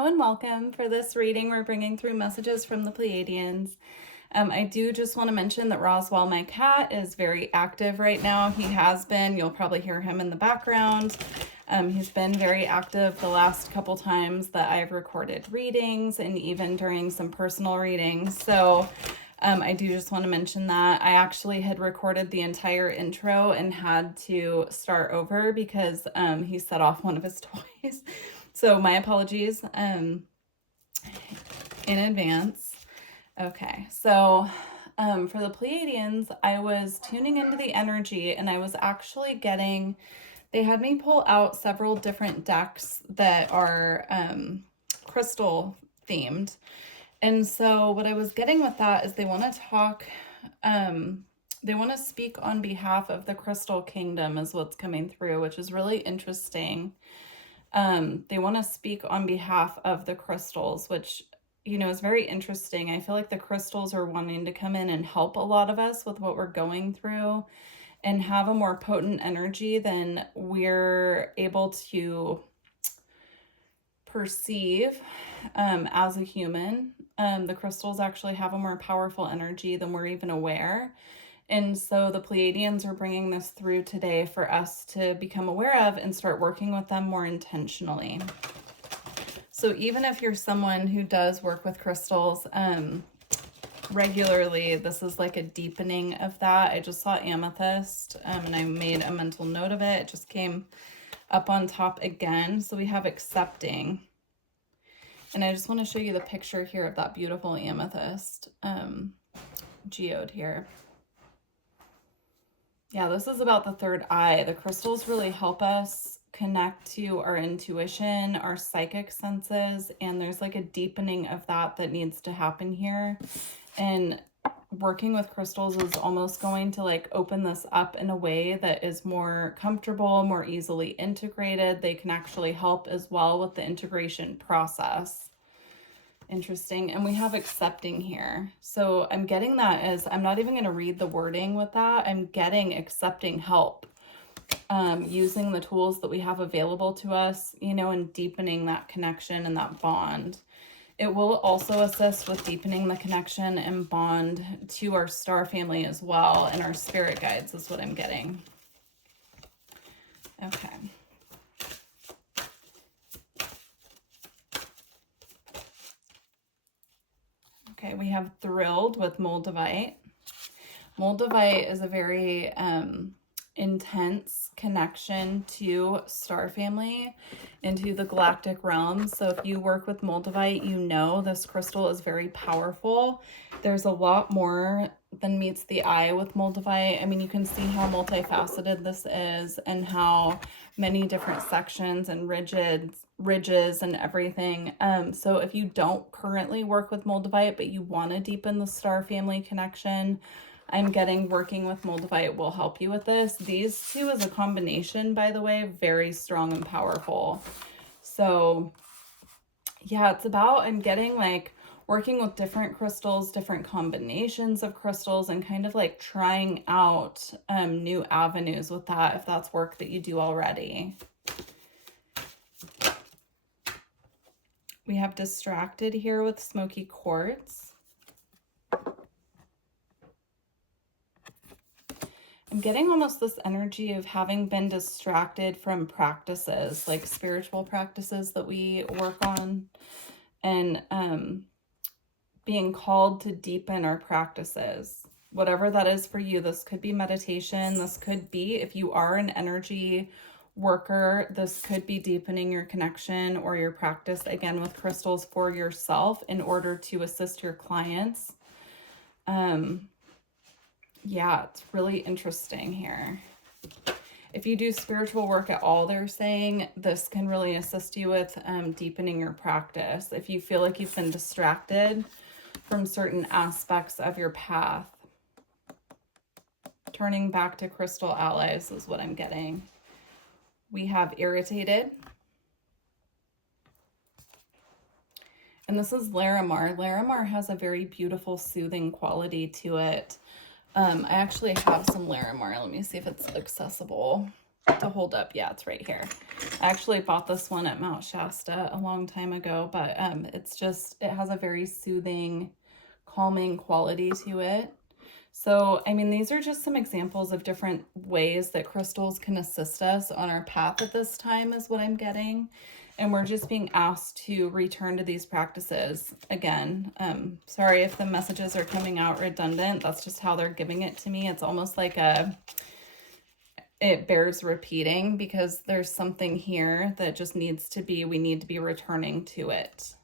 Hello and welcome. For this reading, we're bringing through messages from the Pleiadians. I do just want to mention that Roswell, my cat, is very active right now. He has been. You'll probably hear him in the background. He's been very active the last couple times that I've recorded readings and even during some personal readings. So I do just want to mention that I actually had recorded the entire intro and had to start over because he set off one of his toys. So my apologies in advance. Okay, so for the Pleiadians, I was tuning into the energy and I was actually getting, they had me pull out several different decks that are crystal themed. And so what I was getting with that is they want to talk, they want to speak on behalf of the Crystal Kingdom is what's coming through, which is really interesting. They want to speak on behalf of the crystals, which, you know, is very interesting. I feel like the crystals are wanting to come in and help a lot of us with what we're going through and have a more potent energy than we're able to perceive as a human. The crystals actually have a more powerful energy than we're even aware. And so the Pleiadians are bringing this through today for us to become aware of and start working with them more intentionally. So even if you're someone who does work with crystals regularly, this is like a deepening of that. I just saw amethyst and I made a mental note of it. It just came up on top again. So we have accepting. And I just want to show you the picture here of that beautiful amethyst geode here. Yeah, this is about the third eye. The crystals really help us connect to our intuition, our psychic senses, and there's like a deepening of that needs to happen here. And working with crystals is almost going to like open this up in a way that is more comfortable, more easily integrated. They can actually help as well with the integration process. Interesting. And we have accepting here. So I'm getting that as, I'm not even going to read the wording with that. I'm getting accepting help, using the tools that we have available to us, you know, and deepening that connection and that bond. It will also assist with deepening the connection and bond to our star family as well. And our spirit guides is what I'm getting. Okay. Okay, we have thrilled with Moldavite. Moldavite is a very intense connection to star family into the galactic realm. So if you work with Moldavite, you know this crystal is very powerful. There's a lot more than meets the eye with Moldavite. I mean, you can see how multifaceted this is and how many different sections and ridges and everything. So if you don't currently work with Moldavite, but you want to deepen the star family connection, I'm getting working with Moldavite will help you with this. These two as a combination, by the way, very strong and powerful. So yeah, it's about, I'm getting like working with different crystals, different combinations of crystals, and kind of like trying out new avenues with that if that's work that you do already. We have distracted here with smoky quartz. I'm getting almost this energy of having been distracted from practices, like spiritual practices that we work on, and being called to deepen our practices. Whatever that is for you, this could be meditation. This could be, if you are an energy worker, this could be deepening your connection or your practice, again, with crystals for yourself in order to assist your clients. Yeah, it's really interesting here. If you do spiritual work at all, they're saying this can really assist you with deepening your practice. If you feel like you've been distracted from certain aspects of your path, turning back to crystal allies is what I'm getting. We have irritated. And this is Larimar. Larimar has a very beautiful, soothing quality to it. I actually have some Larimar. Let me see if it's accessible. to hold up. Yeah, it's right here. I actually bought this one at Mount Shasta a long time ago, but it's just, it has a very soothing, calming quality to it. So, I mean, these are just some examples of different ways that crystals can assist us on our path at this time is what I'm getting. And we're just being asked to return to these practices again. Sorry if the messages are coming out redundant. That's just how they're giving it to me. It's almost like it bears repeating because there's something here that just needs to be, we need to be returning to it.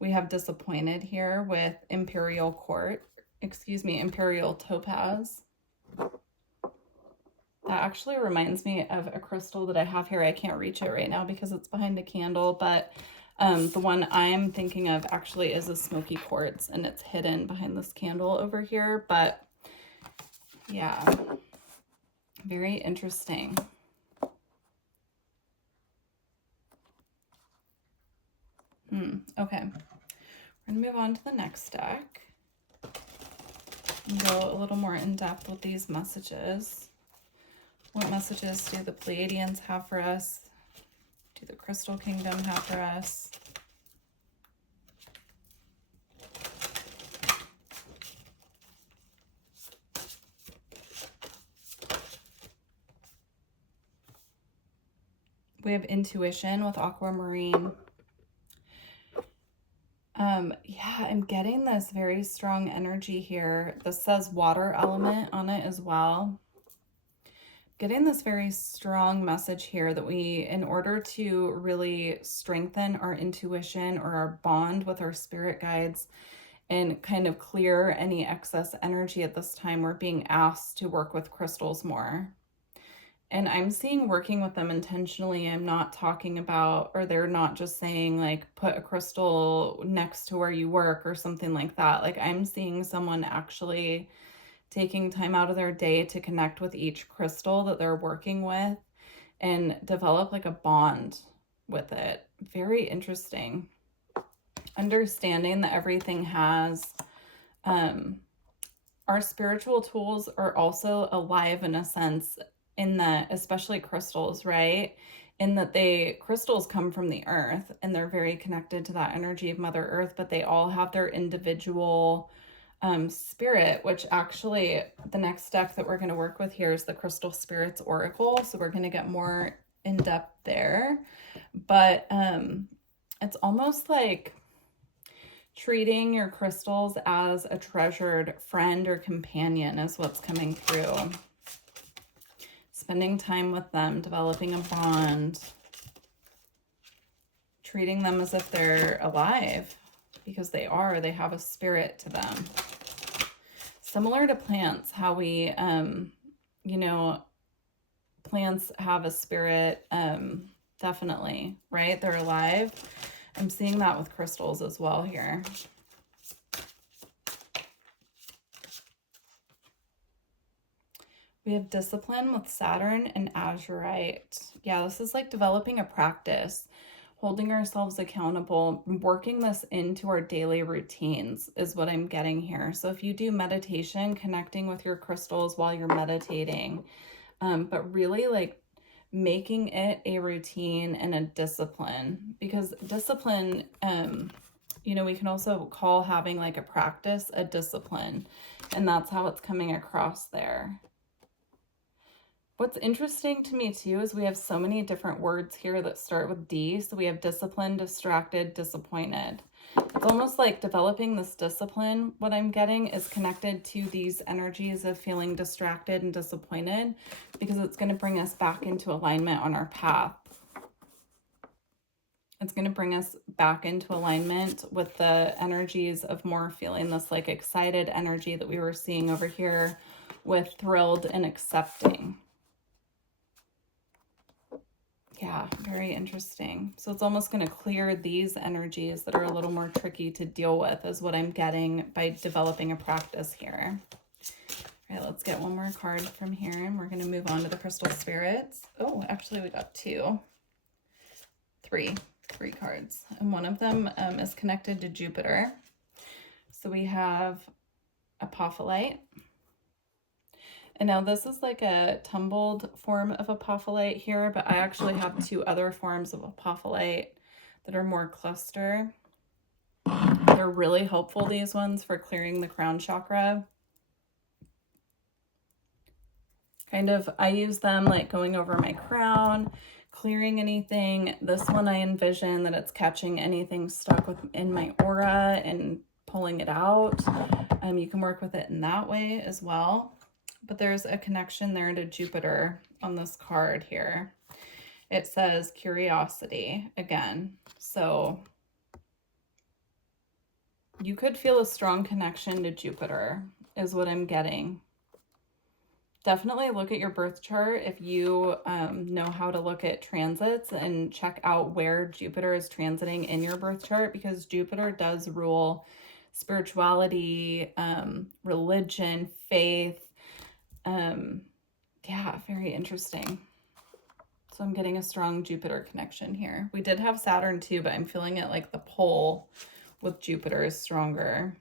We have disappointed here with Imperial Topaz. That actually reminds me of a crystal that I have here. I can't reach it right now because it's behind a candle, but the one I'm thinking of actually is a smoky quartz, and it's hidden behind this candle over here. But yeah, very interesting. Okay, we're gonna move on to the next deck and go a little more in depth with these messages. What messages do the Pleiadians have for us? Do the Crystal Kingdom have for us? We have intuition with aquamarine. Yeah, I'm getting this very strong energy here. This says water element on it as well. Getting this very strong message here that we, in order to really strengthen our intuition or our bond with our spirit guides and kind of clear any excess energy at this time, we're being asked to work with crystals more. And I'm seeing working with them intentionally. I'm not talking about, or they're not just saying like, put a crystal next to where you work or something like that. Like I'm seeing someone actually taking time out of their day to connect with each crystal that they're working with and develop like a bond with it. Very interesting. Understanding that everything has, our spiritual tools are also alive in a sense, in that, especially crystals, right? In that crystals come from the earth and they're very connected to that energy of Mother Earth, but they all have their individual spirit, which actually the next deck that we're going to work with here is the Crystal Spirits Oracle. So we're going to get more in depth there. But it's almost like treating your crystals as a treasured friend or companion is what's coming through. Spending time with them, developing a bond, treating them as if they're alive, because they have a spirit to them. Similar to plants, how we, plants have a spirit, definitely, right? They're alive. I'm seeing that with crystals as well here. We have discipline with Saturn and Azurite. Yeah, this is like developing a practice, holding ourselves accountable, working this into our daily routines is what I'm getting here. So if you do meditation, connecting with your crystals while you're meditating, but really like making it a routine and a discipline, because discipline, we can also call having like a practice a discipline, and that's how it's coming across there. What's interesting to me too is we have so many different words here that start with D. So we have disciplined, distracted, disappointed. It's almost like developing this discipline, what I'm getting, is connected to these energies of feeling distracted and disappointed, because it's going to bring us back into alignment on our path. It's going to bring us back into alignment with the energies of more feeling this like excited energy that we were seeing over here with thrilled and accepting. Yeah, very interesting. So it's almost going to clear these energies that are a little more tricky to deal with, is what I'm getting by developing a practice here. All right, let's get one more card from here, and we're going to move on to the Crystal Spirits. Oh, actually, we got three cards, and one of them is connected to Jupiter. So we have Apophyllite. And now this is like a tumbled form of apophyllite here, but I actually have 2 other forms of apophyllite that are more cluster. They're really helpful, these ones, for clearing the crown chakra. Kind of, I use them like going over my crown, clearing anything. This one I envision that it's catching anything stuck in my aura and pulling it out. You can work with it in that way as well. But there's a connection there to Jupiter on this card here. It says curiosity again. So you could feel a strong connection to Jupiter is what I'm getting. Definitely look at your birth chart if you know how to look at transits, and check out where Jupiter is transiting in your birth chart, because Jupiter does rule spirituality, religion, faith. Yeah, very interesting. So I'm getting a strong Jupiter connection here. We did have Saturn too, but I'm feeling it like the pull with Jupiter is stronger.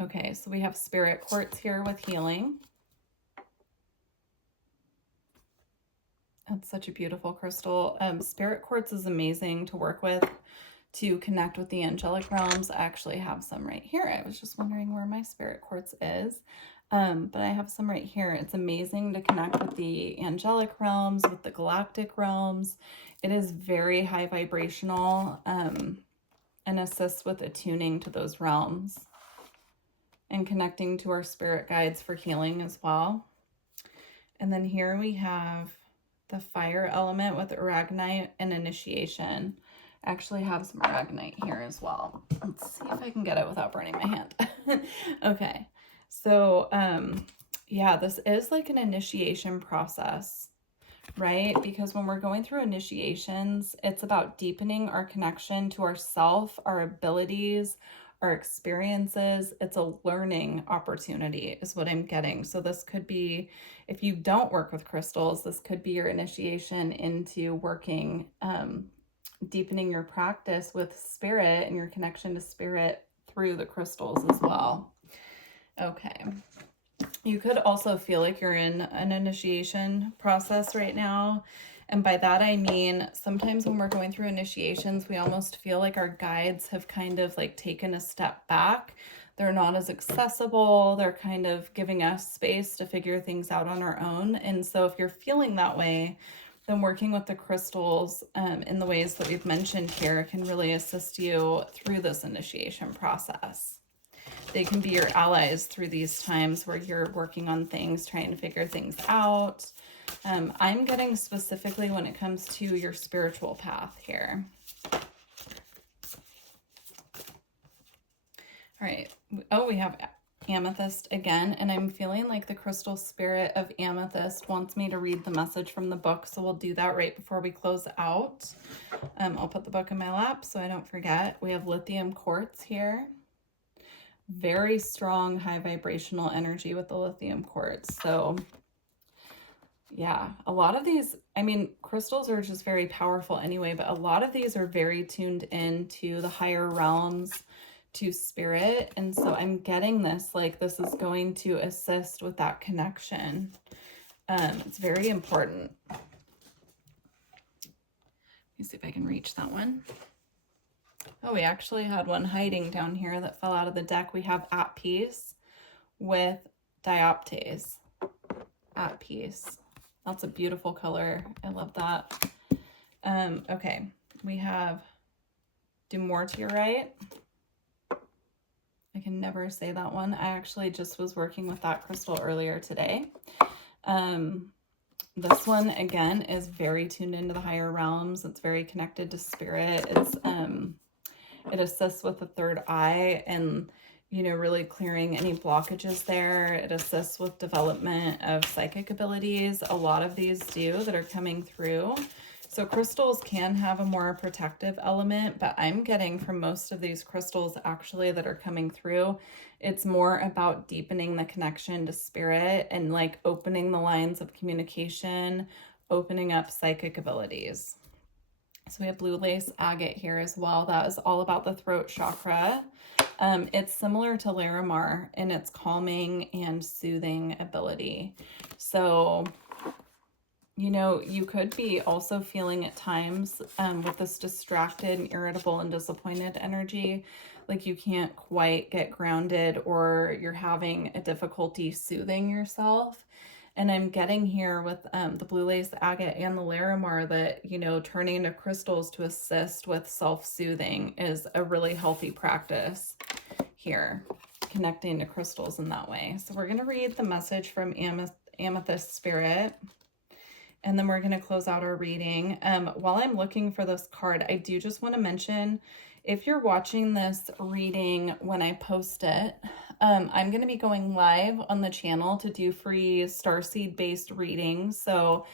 Okay, so we have spirit quartz here with healing. That's such a beautiful crystal. Spirit quartz is amazing to work with to connect with the angelic realms. I actually have some right here. I was just wondering where my spirit quartz is. But I have some right here. It's amazing to connect with the angelic realms, with the galactic realms. It is very high vibrational, and assists with attuning to those realms and connecting to our spirit guides for healing as well. And then here we have the fire element with aragonite and initiation. I actually have some aragonite here as well. Let's see if I can get it without burning my hand. Okay, so yeah, this is like an initiation process, right? Because when we're going through initiations, it's about deepening our connection to ourself, our abilities, our experiences. It's a learning opportunity is what I'm getting. So this could be, if you don't work with crystals, this could be your initiation into working, deepening your practice with spirit and your connection to spirit through the crystals as well. Okay. You could also feel like you're in an initiation process right now. And by that, I mean, sometimes when we're going through initiations, we almost feel like our guides have kind of like taken a step back. They're not as accessible. They're kind of giving us space to figure things out on our own. And so if you're feeling that way, then working with the crystals in the ways that we've mentioned here can really assist you through this initiation process. They can be your allies through these times where you're working on things, trying to figure things out. I'm getting specifically when it comes to your spiritual path here. All right. Oh, we have amethyst again, and I'm feeling like the crystal spirit of amethyst wants me to read the message from the book, so we'll do that right before we close out. I'll put the book in my lap so I don't forget. We have lithium quartz here. Very strong, high vibrational energy with the lithium quartz. So yeah, a lot of these, I mean, crystals are just very powerful anyway, but a lot of these are very tuned into the higher realms, to spirit. And so I'm getting this, like this is going to assist with that connection. It's very important. Let me see if I can reach that one. Oh, we actually had one hiding down here that fell out of the deck. We have At Peace with dioptase. At Peace. That's a beautiful color. I love that. Okay, we have Dumortierite. I can never say that one. I actually just was working with that crystal earlier today. This one, again, is very tuned into the higher realms. It's very connected to spirit. It's it assists with the third eye and, you know, really clearing any blockages there. It assists with development of psychic abilities. A lot of these do that are coming through. So crystals can have a more protective element, but I'm getting from most of these crystals actually that are coming through, it's more about deepening the connection to spirit and like opening the lines of communication, opening up psychic abilities. So we have blue lace agate here as well. That is all about the throat chakra. It's similar to Larimar in its calming and soothing ability. So, you know, you could be also feeling at times with this distracted and irritable and disappointed energy, like you can't quite get grounded or you're having a difficulty soothing yourself. And I'm getting here with the blue lace agate and the Larimar that, you know, turning to crystals to assist with self-soothing is a really healthy practice here, connecting to crystals in that way. So we're going to read the message from Amethyst Spirit, and then we're going to close out our reading. While I'm looking for this card, I do just want to mention, if you're watching this reading when I post it, I'm going to be going live on the channel to do free starseed based readings. So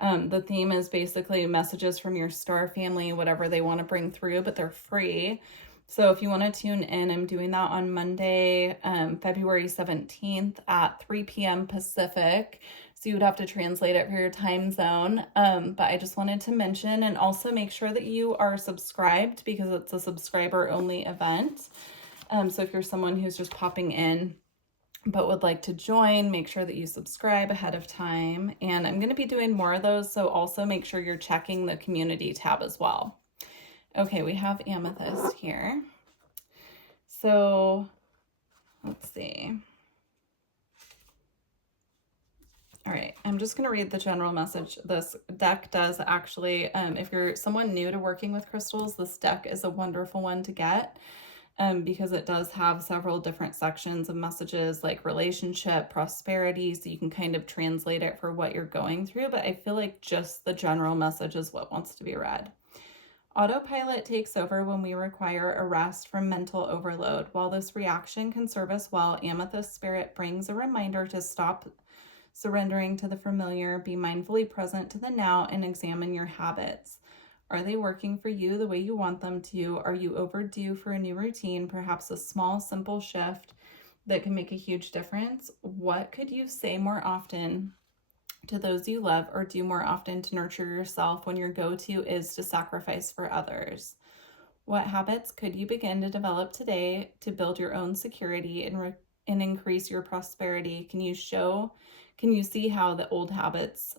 the theme is basically messages from your star family, whatever they want to bring through, but they're free. So if you want to tune in, I'm doing that on Monday, February 17th at 3 p.m. Pacific. So you would have to translate it for your time zone. But I just wanted to mention, and also make sure that you are subscribed because it's a subscriber only event. So if you're someone who's just popping in but would like to join, make sure that you subscribe ahead of time. And I'm going to be doing more of those. So also make sure you're checking the community tab as well. Okay, we have Amethyst here. So let's see. All right, I'm just going to read the general message. This deck does actually, if you're someone new to working with crystals, this deck is a wonderful one to get because it does have several different sections of messages like relationship, prosperity, so you can kind of translate it for what you're going through. But I feel like just the general message is what wants to be read. Autopilot takes over when we require a rest from mental overload. While this reaction can serve us well, Amethyst Spirit brings a reminder to stop surrendering to the familiar, be mindfully present to the now, and examine your habits. Are they working for you the way you want them to? Are you overdue for a new routine, perhaps a small, simple shift that can make a huge difference? What could you say more often to those you love, or do more often to nurture yourself when your go-to is to sacrifice for others? What habits could you begin to develop today to build your own security and increase your prosperity? Can you see how the old habits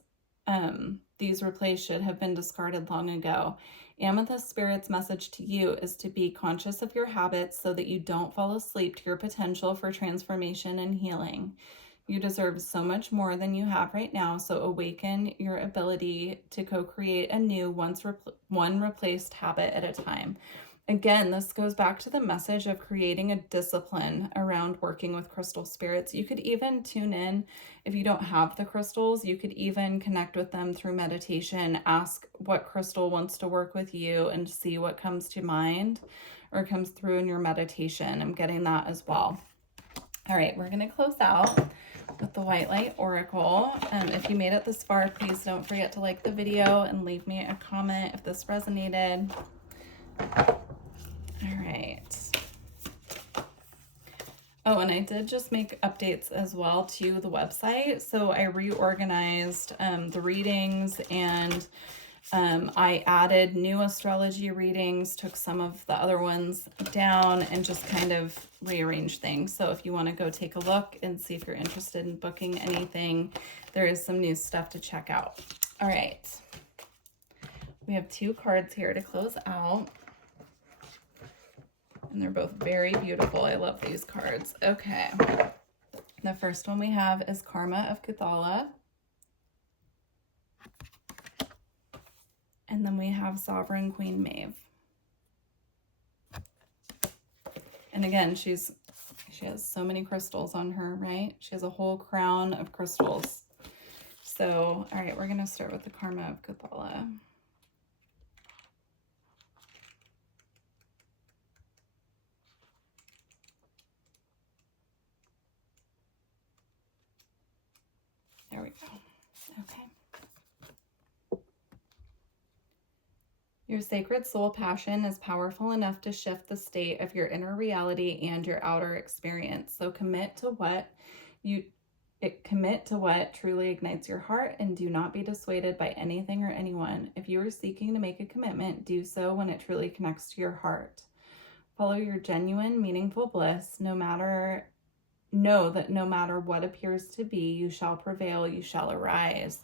these replaced should have been discarded long ago? Amethyst Spirit's message to you is to be conscious of your habits so that you don't fall asleep to your potential for transformation and healing. You deserve so much more than you have right now, so awaken your ability to co-create a new, one replaced habit at a time. Again, this goes back to the message of creating a discipline around working with crystal spirits. You could even tune in if you don't have the crystals. You could even connect with them through meditation, ask what crystal wants to work with you, and see what comes to mind or comes through in your meditation. I'm getting that as well. All right, we're going to close out with the White Light Oracle. If you made it this far, please don't forget to like the video and leave me a comment if this resonated. All right. Oh, and I did just make updates as well to the website. So I reorganized the readings, and I added new astrology readings, took some of the other ones down, and just kind of rearranged things. So if you want to go take a look and see if you're interested in booking anything, there is some new stuff to check out. All right. We have 2 cards here to close out. And they're both very beautiful. I love these cards. Okay. The first one we have is Karma of Cthulhu. And then we have Sovereign Queen Maeve. And again, she has so many crystals on her, right? She has a whole crown of crystals. So, all right, we're going to start with the Karma of Cthulhu. There we go. Okay. Your sacred soul passion is powerful enough to shift the state of your inner reality and your outer experience. So commit to what truly ignites your heart, and do not be dissuaded by anything or anyone. If you are seeking to make a commitment, do so when it truly connects to your heart. Follow your genuine, meaningful bliss. Know that no matter what appears to be, you shall prevail, you shall arise.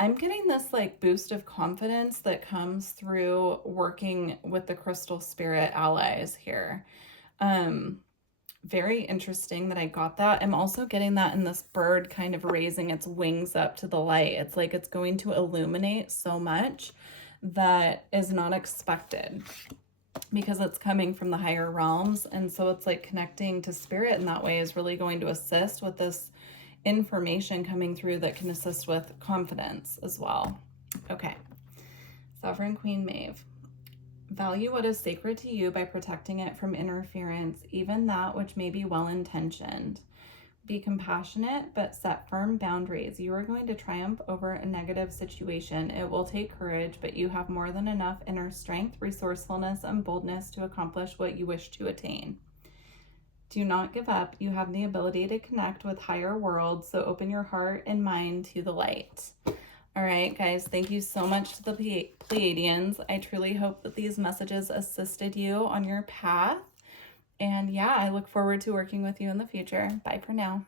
I'm getting this like boost of confidence that comes through working with the crystal spirit allies here. Very interesting that I got that. I'm also getting that in this bird kind of raising its wings up to the light. It's like it's going to illuminate so much that is not expected, because it's coming from the higher realms. And so it's like connecting to spirit in that way is really going to assist with this information coming through that can assist with confidence as well. Okay. Sovereign Queen Maeve. Value what is sacred to you by protecting it from interference, even that which may be well-intentioned. Be compassionate, but set firm boundaries. You are going to triumph over a negative situation. It will take courage, but you have more than enough inner strength, resourcefulness, and boldness to accomplish what you wish to attain. Do not give up. You have the ability to connect with higher worlds, so open your heart and mind to the light. All right, guys, thank you so much to the Pleiadians. I truly hope that these messages assisted you on your path. And yeah, I look forward to working with you in the future. Bye for now.